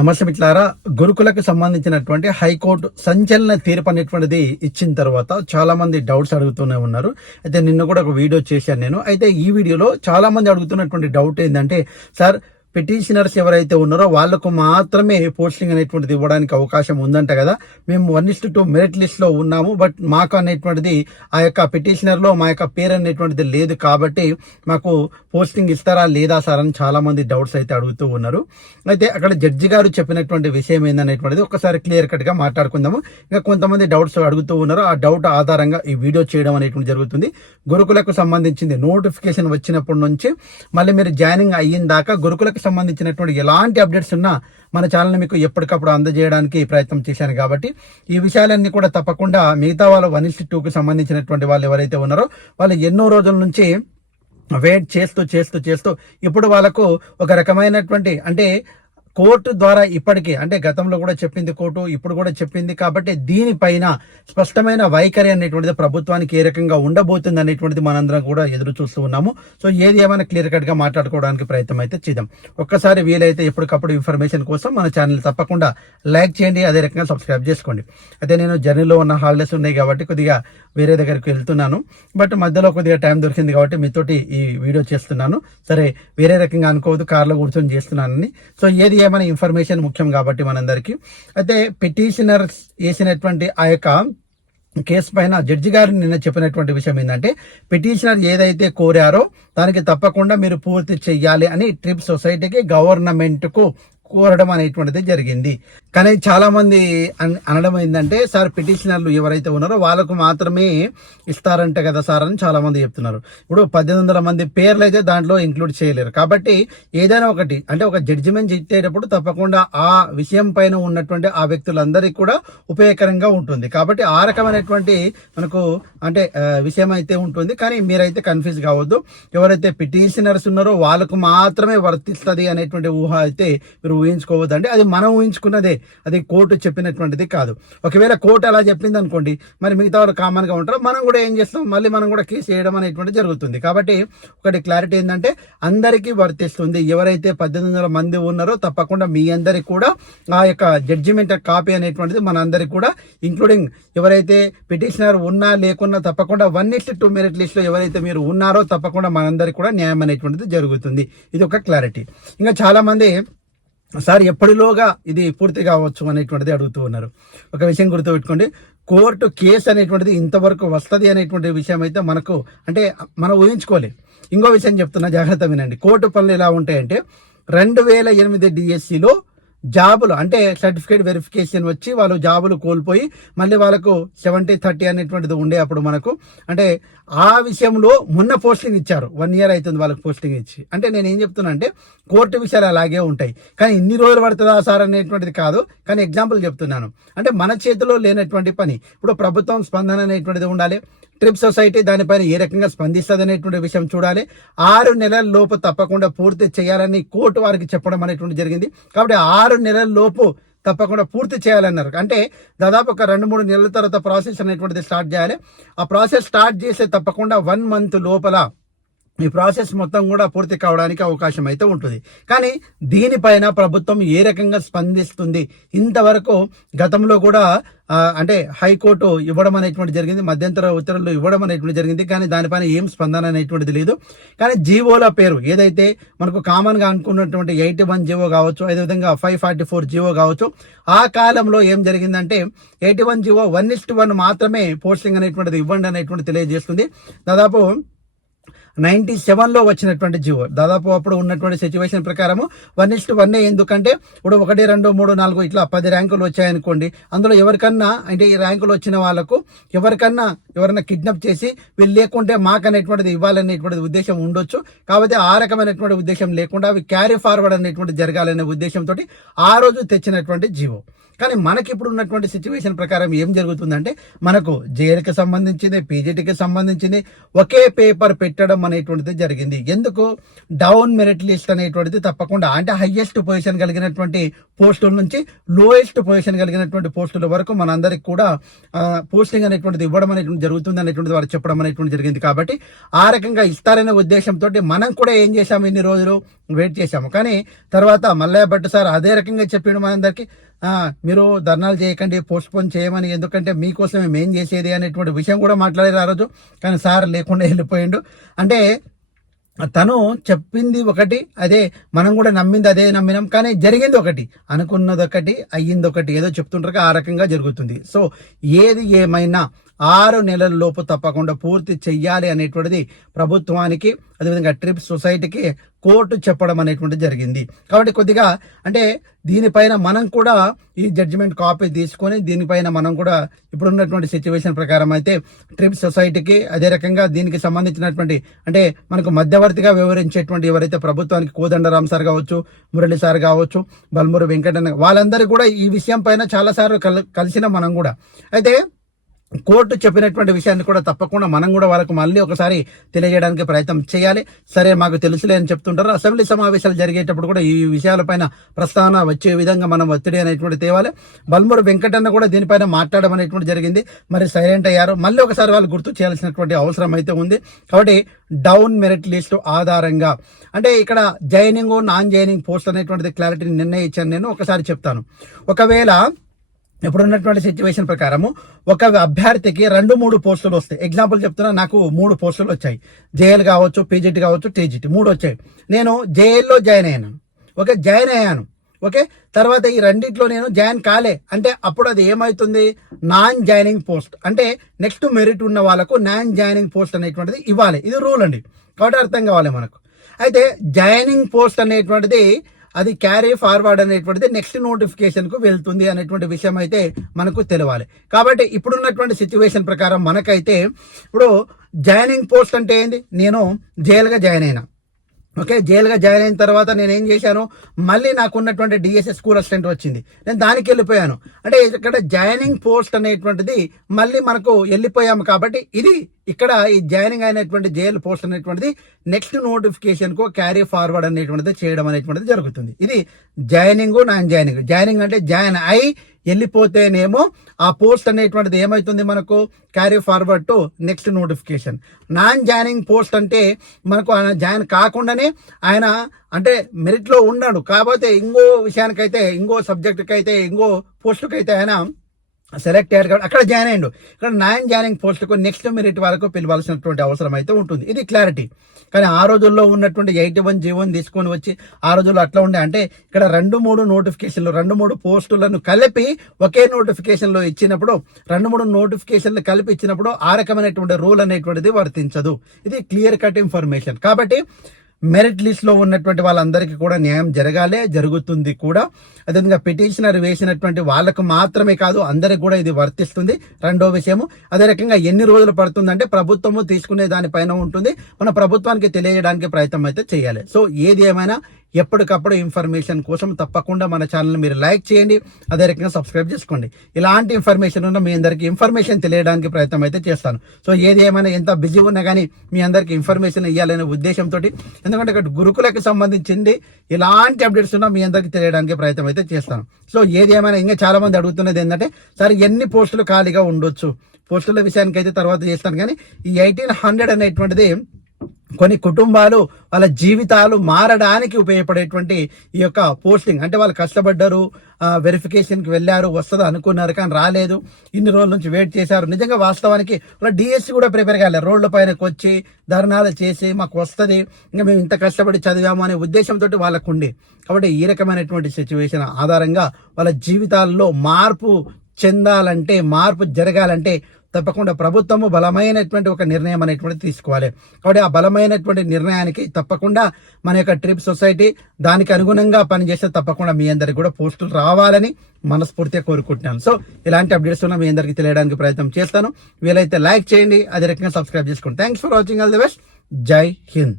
నమస్తే మిట్లారా గురుకులకు సంబంధించినటువంటి హైకోర్టు సంచలన తీర్పు అనేటువంటిది ఇచ్చిన తర్వాత చాలామంది డౌట్స్ అడుగుతూనే ఉన్నారు. అయితే నిన్న కూడా ఒక వీడియో చేశాను నేను. అయితే ఈ వీడియోలో చాలామంది అడుగుతున్నటువంటి డౌట్ ఏంటంటే సార్ పిటిషనర్స్ ఎవరైతే ఉన్నారో వాళ్ళకు మాత్రమే పోస్టింగ్ అనేటువంటిది ఇవ్వడానికి అవకాశం ఉందంట కదా. మేము వన్ ఇస్ట్ టూ మెరిట్ లిస్ట్లో ఉన్నాము బట్ మాకు అనేటువంటిది ఆ యొక్క పిటిషనర్లో మా యొక్క పేరు అనేటువంటిది లేదు కాబట్టి మాకు పోస్టింగ్ ఇస్తారా లేదా సార్ అని చాలా మంది డౌట్స్ అయితే అడుగుతూ ఉన్నారు. అయితే అక్కడ జడ్జి గారు చెప్పినటువంటి విషయం ఏందనేటువంటిది ఒకసారి క్లియర్ కట్గా మాట్లాడుకుందాము. ఇంకా కొంతమంది డౌట్స్ అడుగుతూ ఉన్నారు. ఆ డౌట్ ఆధారంగా ఈ వీడియో చేయడం అనేటువంటి జరుగుతుంది. గురుకులకు సంబంధించింది నోటిఫికేషన్ వచ్చినప్పటి నుంచి మళ్ళీ మీరు జాయినింగ్ అయిన దాకా గురుకులకు సంబంధించినటువంటి ఎలాంటి అప్డేట్స్ ఉన్నా మన ఛానల్ని మీకు ఎప్పటికప్పుడు అందజేయడానికి ప్రయత్నం చేశాను కాబట్టి ఈ విషయాలన్నీ కూడా తప్పకుండా మిగతా వాళ్ళ వన్ ఇస్ టూకి సంబంధించినటువంటి వాళ్ళు ఎవరైతే ఉన్నారో వాళ్ళు ఎన్నో రోజుల నుంచి వెయిట్ చేస్తూ చేస్తూ చేస్తూ ఇప్పుడు వాళ్ళకు ఒక రకమైనటువంటి అంటే కోర్టు ద్వారా ఇప్పటికీ అంటే గతంలో కూడా చెప్పింది కోర్టు ఇప్పుడు కూడా చెప్పింది కాబట్టి దీనిపైన స్పష్టమైన వైఖరి అనేటువంటిది ప్రభుత్వానికి ఏ రకంగా ఉండబోతుంది అనేటువంటిది మనందరం కూడా ఎదురు చూస్తూ ఉన్నాము. సో ఏది ఏమైనా క్లియర్ కట్గా మాట్లాడుకోవడానికి ప్రయత్నం అయితే చేద్దాం. ఒక్కసారి వీలైతే ఎప్పటికప్పుడు ఇన్ఫర్మేషన్ కోసం మన ఛానల్ తప్పకుండా లైక్ చేయండి అదే రకంగా సబ్స్క్రైబ్ చేసుకోండి. అయితే నేను జర్నీలో ఉన్న హాలిడేస్ ఉన్నాయి కాబట్టి కొద్దిగా వేరే దగ్గరికి వెళ్తున్నాను. బట్ మధ్యలో కొద్దిగా టైం దొరికింది కాబట్టి మీతోటి ఈ వీడియో చేస్తున్నాను. సరే వేరే రకంగా అనుకోవద్దు కార్లో కూర్చొని చేస్తున్నానని. సో ఏది ఏమైనా ఇన్ఫర్మేషన్ ముఖ్యం కాబట్టి మనందరికీ. అయితే పిటిషనర్స్ వేసినటువంటి ఆ యొక్క కేసు పైన జడ్జి గారు నిన్న చెప్పినటువంటి విషయం ఏంటంటే పిటిషనర్ ఏదైతే కోరారో దానికి తప్పకుండా మీరు పూర్తి చెయ్యాలి అని ట్రిప్ సొసైటీకి గవర్నమెంట్కు కోరడం అనేటువంటిది జరిగింది. కానీ చాలా మంది అన్- అనడం ఏంటంటే సార్ పిటిషనర్లు ఎవరైతే ఉన్నారో వాళ్ళకు మాత్రమే ఇస్తారంట కదా సార్ అని చాలా మంది చెప్తున్నారు. ఇప్పుడు పద్దెనిమిది వందల మంది పేర్లు అయితే దాంట్లో ఇంక్లూడ్ చేయలేరు. కాబట్టి ఏదైనా ఒకటి అంటే ఒక జడ్జిమెంట్ ఇచ్చేటప్పుడు తప్పకుండా ఆ విషయం పైన ఉన్నటువంటి ఆ వ్యక్తులందరికీ కూడా ఉపయోగకరంగా ఉంటుంది. కాబట్టి ఆ రకమైనటువంటి మనకు అంటే విషయం అయితే ఉంటుంది. కానీ మీరైతే కన్ఫ్యూజ్ కావద్దు. ఎవరైతే పిటిషనర్స్ ఉన్నారో వాళ్ళకు మాత్రమే వర్తిస్తుంది అనేటువంటి ఊహ అయితే మీరు ఊహించుకోవద్దండి. అది మనం ఊహించుకున్నదే. అది కోర్టు చెప్పినటువంటిది కాదు. ఒకవేళ కోర్టు అలా చెప్పింది అనుకోండి మరి మిగతా వాళ్ళు కామన్గా ఉంటారు మనం కూడా ఏం చేస్తాం? మళ్ళీ మనం కూడా కేసు చేయడం అనేటువంటి జరుగుతుంది. కాబట్టి ఒకటి క్లారిటీ ఏంటంటే అందరికీ వర్తిస్తుంది. ఎవరైతే పద్దెనిమిది వందల మంది ఉన్నారో తప్పకుండా మీ అందరికి కూడా ఆ యొక్క జడ్జిమెంట్ కాపీ అనేటువంటిది మన అందరికి కూడా ఇంక్లూడింగ్ ఎవరైతే పిటిషనర్ ఉన్నా లేకున్నా తప్పకుండా వన్ ఇస్ట్ టూ మెరిట్ లిస్ట్లో ఎవరైతే మీరు ఉన్నారో తప్పకుండా మనందరికి కూడా న్యాయం అనేటువంటిది జరుగుతుంది. ఇది ఒక క్లారిటీ. ఇంకా చాలామంది సార్ ఎప్పటిలోగా ఇది పూర్తి కావచ్చు అనేటువంటిది అడుగుతూ ఉన్నారు. ఒక విషయం గుర్తుపెట్టుకోండి. కోర్టు కేసు అనేటువంటిది ఇంతవరకు వస్తుంది అనేటువంటి విషయం అయితే మనకు అంటే మనం ఊహించుకోలేదు ఇంకో విషయం చెప్తున్నా జాగ్రత్త వినండి. కోర్టు పనులు ఎలా ఉంటాయంటే రెండు వేల ఎనిమిది డిఎస్సిలో జాబులు అంటే సర్టిఫికేట్ వెరిఫికేషన్ వచ్చి వాళ్ళు జాబులు కోల్పోయి మళ్ళీ వాళ్ళకు సెవెంటీ థర్టీ అనేటువంటిది ఉండే అప్పుడు మనకు. అంటే ఆ విషయంలో మొన్న పోస్టింగ్ ఇచ్చారు. వన్ ఇయర్ అవుతుంది వాళ్ళకి పోస్టింగ్ ఇచ్చి. అంటే నేను ఏం చెప్తున్నా అంటే కోర్టు విషయాలు అలాగే ఉంటాయి. కానీ ఇన్ని రోజులు పడుతుందా సార్ అనేటువంటిది కాదు. కానీ ఎగ్జాంపుల్ చెప్తున్నాను. అంటే మన చేతిలో లేనటువంటి పని. ఇప్పుడు ప్రభుత్వం స్పందన అనేటువంటిది ఉండాలి. ట్రిప్ సొసైటీ దానిపైన ఏ రకంగా స్పందిస్తుంది అనేటువంటి విషయం చూడాలి. ఆరు నెలల లోపు తప్పకుండా పూర్తి చేయాలని కోర్టు వారికి చెప్పడం అనేటువంటి జరిగింది. కాబట్టి ఆరు నెలల లోపు తప్పకుండా పూర్తి చేయాలన్నారు. అంటే దాదాపు ఒక రెండు మూడు నెలల తర్వాత ప్రాసెస్ అనేటువంటిది స్టార్ట్ చేయాలి. ఆ ప్రాసెస్ స్టార్ట్ చేసే తప్పకుండా వన్ మంత్ లోపల ఈ ప్రాసెస్ మొత్తం కూడా పూర్తి కావడానికి అవకాశం అయితే ఉంటుంది. కానీ దీనిపైన ప్రభుత్వం ఏ రకంగా స్పందిస్తుంది? ఇంతవరకు గతంలో కూడా అంటే హైకోర్టు ఇవ్వడం అనేటువంటి జరిగింది మధ్యంతర ఉత్తర్వులు ఇవ్వడం అనేటువంటి జరిగింది కానీ దానిపైన ఏం స్పందన అనేటువంటిది లేదు. కానీ జీవోల పేరు ఏదైతే మనకు కామన్గా అనుకున్నటువంటి ఎయిటీ వన్ జీవో కావచ్చు అదేవిధంగా ఫైవ్ ఫార్టీ ఫోర్ జీవో కావచ్చు ఆ కాలంలో ఏం జరిగిందంటే eighty one G O one is to one మాత్రమే పోస్టింగ్ అనేటువంటిది ఇవ్వండి అనేటువంటి తెలియజేస్తుంది. దాదాపు నైన్టీ సెవెన్లో వచ్చినటువంటి జివో. దాదాపు అప్పుడు ఉన్నటువంటి సిచ్యువేషన్ ప్రకారము వన్ ఇస్ట్ వన్ ఎందుకంటే ఇప్పుడు ఒకటి రెండు మూడు నాలుగు ఇట్లా పది ర్యాంకులు వచ్చాయనుకోండి అందులో ఎవరికన్నా అంటే ఈ ర్యాంకులు వచ్చిన వాళ్ళకు ఎవరికన్నా ఎవరైనా కిడ్నాప్ చేసి వీళ్ళు లేకుంటే మాకు అనేటువంటిది ఇవ్వాలనేటువంటిది ఉద్దేశం ఉండొచ్చు. కాకపోతే ఆ రకమైనటువంటి ఉద్దేశం లేకుండా అవి క్యారీ ఫార్వర్డ్ అనేటువంటి జరగాలనే ఉద్దేశంతో ఆ రోజు తెచ్చినటువంటి జీవో. కానీ మనకి ఇప్పుడు ఉన్నటువంటి సిచ్యువేషన్ ప్రకారం ఏం జరుగుతుందంటే మనకు జేఎల్కి సంబంధించింది పీజీటీకి సంబంధించింది ఒకే పేపర్ పెట్టడం అనేటువంటిది జరిగింది. ఎందుకు? డౌన్ మెరిట్ లిస్ట్ అనేటువంటిది తప్పకుండా అంటే హైయెస్ట్ పొజిషన్ కలిగినటువంటి పోస్టుల నుంచి లోయెస్ట్ పొజిషన్ కలిగినటువంటి పోస్టుల వరకు మనందరికి కూడా పోస్టింగ్ అనేటువంటిది ఇవ్వడం అనేటువంటి జరుగుతుంది అనేటువంటిది వారు చెప్పడం అనేటువంటి జరిగింది కాబట్టి ఆ రకంగా ఇస్తారనే ఉద్దేశంతో మనం కూడా ఏం చేశాము ఇన్ని రోజులు? వెయిట్ చేశాము. కానీ తర్వాత మల్లయ్య భట్ సార్ అదే రకంగా చెప్పిండు మనందరికీ మీరు ధర్నాలు చేయకండి పోస్ట్పోన్ చేయమని ఎందుకంటే మీకోసం మేము ఏం చేసేది అనేటువంటి విషయం కూడా మాట్లాడారు ఆ రోజు. కానీ సార్ లేకుండా వెళ్ళిపోయిండు. అంటే తను చెప్పింది ఒకటి అదే మనం కూడా నమ్మింది అదే నమ్మినాం. కానీ జరిగింది ఒకటి అనుకున్నది ఒకటి అయ్యింది ఒకటి ఏదో చెప్తుంటారు ఆ రకంగా జరుగుతుంది. సో ఏది ఏమైనా ఆరు నెలల లోపు తప్పకుండా పూర్తి చెయ్యాలి అనేటువంటిది ప్రభుత్వానికి అదేవిధంగా ట్రిప్ సొసైటీకి కోర్టు చెప్పడం అనేటువంటిది జరిగింది. కాబట్టి కొద్దిగా అంటే దీనిపైన మనం కూడా ఈ జడ్జిమెంట్ కాపీ తీసుకొని దీనిపైన మనం కూడా ఇప్పుడున్నటువంటి సిచ్యువేషన్ ప్రకారం అయితే ట్రిప్ సొసైటీకి అదే రకంగా దీనికి సంబంధించినటువంటి అంటే మనకు మధ్యవర్తిగా వివరించేటువంటి ఎవరైతే ప్రభుత్వానికి కోదండరామ్ సార్ కావచ్చు మురళి సార్ కావచ్చు బల్మూరు వెంకటన్న వాళ్ళందరూ కూడా ఈ విషయం పైన చాలాసార్లు కల్ కలిసిన మనం కూడా. అయితే కోర్టు చెప్పినటువంటి విషయాన్ని కూడా తప్పకుండా మనం కూడా వాళ్ళకు మళ్ళీ ఒకసారి తెలియజేయడానికి ప్రయత్నం చేయాలి. సరే మాకు తెలుసులే అని చెప్తుంటారు. అసెంబ్లీ సమావేశాలు జరిగేటప్పుడు కూడా ఈ విషయాలపైన ప్రస్తావన వచ్చే విధంగా మనం ఒత్తిడి అనేటువంటి తేవాలి. బల్మూరు వెంకటన్న కూడా దీనిపైన మాట్లాడడం అనేటువంటి జరిగింది. మరి సైలెంట్ అయ్యారు. మళ్ళీ ఒకసారి వాళ్ళు గుర్తు చేయాల్సినటువంటి అవసరం అయితే ఉంది. కాబట్టి డౌన్ మెరిట్ లిస్టు ఆధారంగా. అంటే ఇక్కడ జైనింగ్ నాన్ జైనింగ్ పోస్ట్ అనేటువంటిది క్లారిటీని నిర్ణయించాను నేను. ఒకసారి చెప్తాను. ఒకవేళ ఇప్పుడు ఉన్నటువంటి సిచ్యువేషన్ ప్రకారము ఒక అభ్యర్థికి రెండు మూడు పోస్టులు వస్తాయి. ఎగ్జాంపుల్ చెప్తున్నా నాకు మూడు పోస్టులు వచ్చాయి. జేఎల్ కావచ్చు పీజీటీ కావచ్చు టీజీటీ. మూడు వచ్చాయి. నేను జేఎల్లో జాయిన్ అయ్యాను. ఓకే జాయిన్ అయ్యాను. ఓకే తర్వాత ఈ రెండిట్లో నేను జాయిన్ కాలే. అంటే అప్పుడు అది ఏమవుతుంది నాన్ జాయినింగ్ పోస్ట్ అంటే నెక్స్ట్ మెరిట్ ఉన్న వాళ్ళకు నాన్ జాయినింగ్ పోస్ట్ అనేటువంటిది ఇవ్వాలి. ఇది రూల్ అండి. కాబట్టి అర్థం కావాలి మనకు. అయితే జాయినింగ్ పోస్ట్ అనేటువంటిది అది క్యారీ ఫార్వర్డ్ అనేటువంటిది నెక్స్ట్ నోటిఫికేషన్కు వెళ్తుంది అనేటువంటి విషయం అయితే మనకు తెలవాలి. కాబట్టి ఇప్పుడున్నటువంటి సిచ్యువేషన్ ప్రకారం మనకైతే ఇప్పుడు జాయినింగ్ పోస్ట్ అంటే ఏంది? నేను జైలుగా జాయిన్ అయినా. ఓకే జైలుగా జాయిన్ అయిన తర్వాత నేను ఏం చేశాను? మళ్ళీ నాకు ఉన్నటువంటి డిఎస్ఎస్ స్కూల్ అసిస్టెంట్ వచ్చింది. నేను దానికి వెళ్ళిపోయాను. అంటే ఇక్కడ జాయినింగ్ పోస్ట్ అనేటువంటిది మళ్ళీ మనకు వెళ్ళిపోయాము కాబట్టి ఇది ఇక్కడ ఈ జాయినింగ్ అయినటువంటి జైలు పోస్ట్ అనేటువంటిది నెక్స్ట్ నోటిఫికేషన్కు క్యారీ ఫార్వర్డ్ అనేటువంటిది చేయడం అనేటువంటిది జరుగుతుంది. ఇది జాయినింగ్ నాన్ జాయినింగ్ జాయినింగ్ అంటే జాయిన్ అయి వెళ్ళిపోతేనేమో ఆ పోస్ట్ అనేటువంటిది ఏమవుతుంది మనకు? Carry forward to next notification. Non joining post అంటే మనకు ఆయన జాయిన్ కాకుండానే ఆయన అంటే మెరిట్లో ఉన్నాడు. కాకపోతే ఇంకో విషయానికైతే ఇంకో సబ్జెక్టుకి అయితే ఇంకో పోస్టుకి అయితే ఆయన సెలెక్ట్ అయ్యారు కాబట్టి అక్కడ జాయిన్ అయ్యండు. ఇక్కడ నైన్ జాయినింగ్ పోస్టుకు నెక్స్ట్ మెరిట్ వరకు పిలవాల్సినటువంటి అవసరం అయితే ఉంటుంది. ఇది క్లారిటీ కానీ ఆ రోజుల్లో ఉన్నటువంటి ఎయిటీ వన్ జీ వన్ తీసుకొని వచ్చి ఆ రోజుల్లో అట్లా ఉండే అంటే ఇక్కడ రెండు మూడు నోటిఫికేషన్లు రెండు మూడు పోస్టులను కలిపి ఒకే నోటిఫికేషన్లో ఇచ్చినప్పుడు రెండు మూడు నోటిఫికేషన్లు కలిపి ఇచ్చినప్పుడు ఆ రకమైనటువంటి రూల్ అనేటువంటిది వర్తించదు. ఇది క్లియర్ కట్ ఇన్ఫర్మేషన్ కాబట్టి మెరిట్ లిస్ట్లో ఉన్నటువంటి వాళ్ళందరికీ కూడా న్యాయం జరగాలే జరుగుతుంది కూడా. అదేవిధంగా పిటిషనర్ వేసినటువంటి వాళ్ళకు మాత్రమే కాదు అందరికి కూడా ఇది వర్తిస్తుంది. రెండో విషయము అదే రకంగా ఎన్ని రోజులు పడుతుందంటే ప్రభుత్వము తీసుకునే దానిపైన ఉంటుంది. మన ప్రభుత్వానికి తెలియజేయడానికి ప్రయత్నం అయితే చేయాలి. సో ఏది ఏమైనా ఎప్పటికప్పుడు ఇన్ఫర్మేషన్ కోసం తప్పకుండా మన ఛానల్ మీరు లైక్ చేయండి అదే రకంగా సబ్స్క్రైబ్ చేసుకోండి. ఇలాంటి ఇన్ఫర్మేషన్ ఉన్న మీ అందరికీ ఇన్ఫర్మేషన్ తెలియడానికి ప్రయత్నం అయితే చేస్తాను. సో ఏది ఏమైనా ఎంత బిజీ ఉన్నా కానీ మీ అందరికి ఇన్ఫర్మేషన్ ఇవ్వాలనే ఉద్దేశంతో ఎందుకంటే ఇక్కడ గురుకులకు సంబంధించింది ఇలాంటి అప్డేట్స్ ఉన్నా మీ అందరికీ తెలియడానికి ప్రయత్నం అయితే చేస్తాను. సో ఏది ఏమైనా ఇంకా చాలా మంది అడుగుతున్నది ఏంటంటే సార్ ఎన్ని పోస్టులు ఖాళీగా ఉండొచ్చు? పోస్టుల విషయానికి అయితే తర్వాత చేస్తాను కానీ ఈ ఎయిటీన్ హండ్రెడ్ అనేటువంటిది కొన్ని కుటుంబాలు వాళ్ళ జీవితాలు మారడానికి ఉపయోగపడేటువంటి ఈ యొక్క పోస్టింగ్. అంటే వాళ్ళు కష్టపడ్డారు వెరిఫికేషన్కి వెళ్ళారు వస్తుంది అనుకున్నారు కానీ రాలేదు. ఇన్ని రోజుల నుంచి వెయిట్ చేశారు. నిజంగా వాస్తవానికి వాళ్ళ డిఎస్సి కూడా ప్రిపేర్ కాలేదు రోడ్ల పైనకి వచ్చి ధర్నాలు చేసి మాకు వస్తుంది ఇంకా మేము ఇంత కష్టపడి చదివాము అనే ఉద్దేశంతో వాళ్ళకు ఉండి. కాబట్టి ఈ రకమైనటువంటి సిచ్యువేషన్ ఆధారంగా వాళ్ళ జీవితాల్లో మార్పు చెందాలంటే మార్పు జరగాలంటే తప్పకుండా ప్రభుత్వము బలమైనటువంటి ఒక నిర్ణయం అనేటువంటి తీసుకోవాలి. కాబట్టి ఆ బలమైనటువంటి నిర్ణయానికి తప్పకుండా మన యొక్క ట్రిప్ సొసైటీ దానికి అనుగుణంగా పనిచేస్తే తప్పకుండా మీ అందరికి కూడా పోస్టులు రావాలని మనస్ఫూర్తిగా కోరుకుంటున్నాను. సో ఇలాంటి అప్డేట్స్ ఉన్న మీ అందరికీ తెలియడానికి ప్రయత్నం చేస్తాను. వీలైతే లైక్ చేయండి అదే రకంగా సబ్స్క్రైబ్ చేసుకోండి. Thanks for watching all the best Jai Hind.